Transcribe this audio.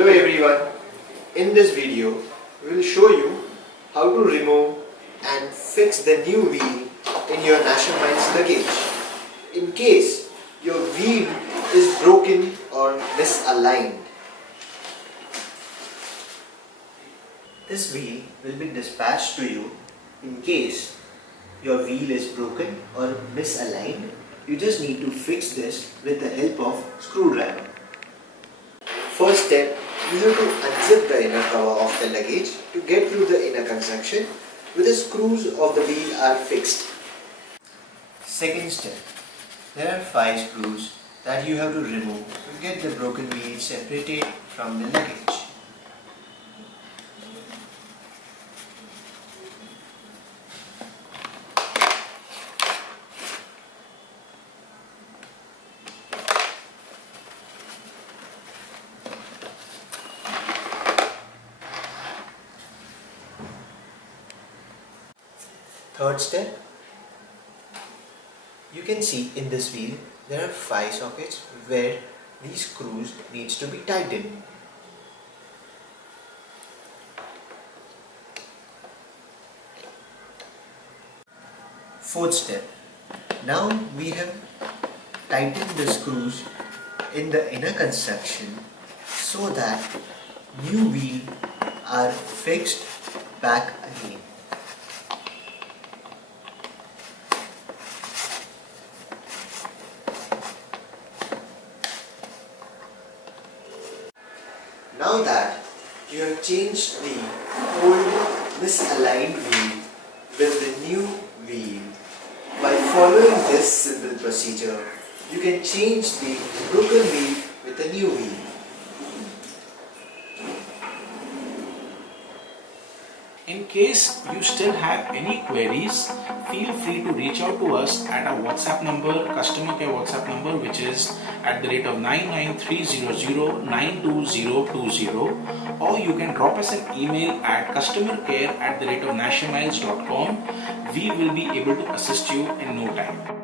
Hello everyone, in this video we will show you how to remove and fix the new wheel in your Nasher Miles luggage in case your wheel is broken or misaligned. This wheel will be dispatched to you in case your wheel is broken or misaligned. You just need to fix this with the help of screwdriver. First step, you have to unzip the inner cover of the luggage to get through the inner construction where the screws of the wheel are fixed. Second step, there are 5 screws that you have to remove to get the broken wheel separated from the luggage. Third step, you can see in this wheel there are 5 sockets where these screws needs to be tightened. Fourth step, now we have tightened the screws in the inner construction so that new wheel are fixed back again. Now that you have changed the old misaligned wheel with the new wheel, by following this simple procedure, you can change the broken wheel with the new wheel. In case you still have any queries, feel free to reach out to us at our WhatsApp number, customer care WhatsApp number, which is at the rate of 99300922020, or you can drop us an email at customercare@nashermiles.com. We will be able to assist you in no time.